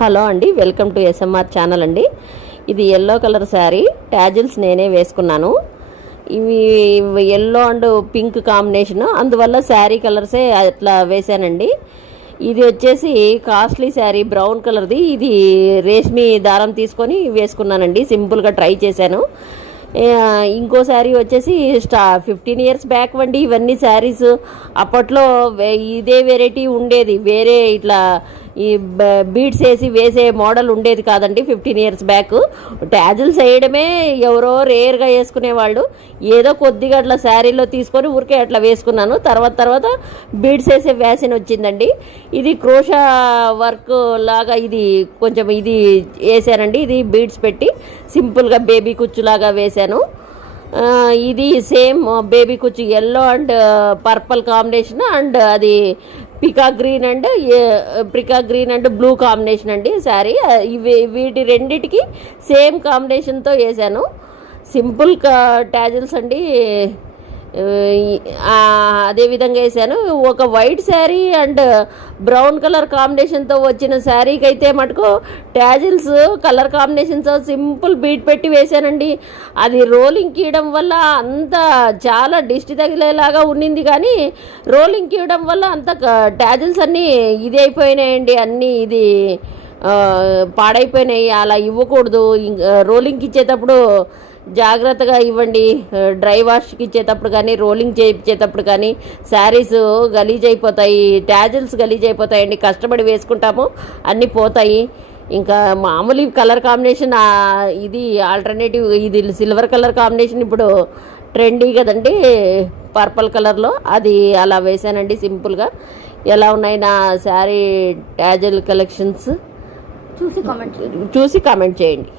Hello అండి, welcome to SMR channel అండి. ఇది ఎల్లో కలర్ శారీ, ట్యాజిల్స్ నేనే వేసుకున్నాను. ఇవి ఎల్లో అండ్ పింక్ కాంబినేషన్, అందువల్ల శారీ కలర్సే అట్లా వేసానండి. ఇది వచ్చేసి కాస్ట్లీ శారీ, బ్రౌన్ కలర్ది. ఇది రేష్మి దారం తీసుకొని వేసుకున్నానండి, సింపుల్గా ట్రై చేశాను. ఇంకో శారీ వచ్చేసి 15 years బ్యాక్ వండి ఇవన్నీ శారీస్. అప్పట్లో ఇదే వెరైటీ ఉండేది, వేరే ఇట్లా ఈ బీడ్స్ వేసే మోడల్ ఉండేది కాదండి. 15 years బ్యాక్ ట్యాజిల్స్ వేయడమే ఎవరో రేర్గా వేసుకునేవాళ్ళు. ఏదో కొద్దిగా అట్లా శారీలో తీసుకొని ఊరికే అట్లా వేసుకున్నాను. తర్వాత బీడ్స్ వేసే ఫ్యాషన్ వచ్చిందండి. ఇది క్రోషా వర్క్ లాగా ఇది కొంచెం ఇది వేసానండి. ఇది బీడ్స్ పెట్టి సింపుల్గా బేబీ కుచ్చులాగా వేసాను. ఇది సేమ్ బేబీ కుచ్చు, yellow and purple combination, and అది peacock green and blue combination అండి శారీ. వీటి రెండిటికి సేమ్ కాంబినేషన్తో వేసాను. సింపుల్ ట్యాజిల్స్ అండి. అదేవిధంగా వేసాను. ఒక white sari and brown colour కాంబినేషన్తో వచ్చిన శారీకి అయితే మటుకు ట్యాజిల్స్ కలర్ కాంబినేషన్తో సింపుల్ బీట్ పెట్టి వేసానండి. అది రోలింగ్ కీయడం వల్ల అంత చాలా దిష్టి తగిలేలాగా ఉండింది, కానీ రోలింగ్ కీయడం వల్ల అంత ట్యాజిల్స్ అన్నీ ఇది అయిపోయినాయండి. అన్నీ ఇది పాడైపోయినాయి. అలా ఇవ్వకూడదు. రోలింగ్కి ఇచ్చేటప్పుడు జాగ్రత్తగా ఇవ్వండి. డ్రై వాష్కి ఇచ్చేటప్పుడు కానీ, రోలింగ్ చేయించేటప్పుడు కానీ శారీస్ గలీజ్ అయిపోతాయి, ట్యాజిల్స్ గలీజ్ అయిపోతాయండి. కష్టపడి వేసుకుంటాము, అన్నీ పోతాయి. ఇంకా మామూలు కలర్ కాంబినేషన్ ఇది ఆల్టర్నేటివ్, ఇది సిల్వర్ కలర్ కాంబినేషన్ ఇప్పుడు ట్రెండీ కదండి, పర్పుల్ కలర్లో. అది అలా వేసానండి సింపుల్గా. ఎలా ఉన్నాయి నా శారీ ట్యాజిల్ కలెక్షన్స్ చూసి కామెంట్ చేయండి.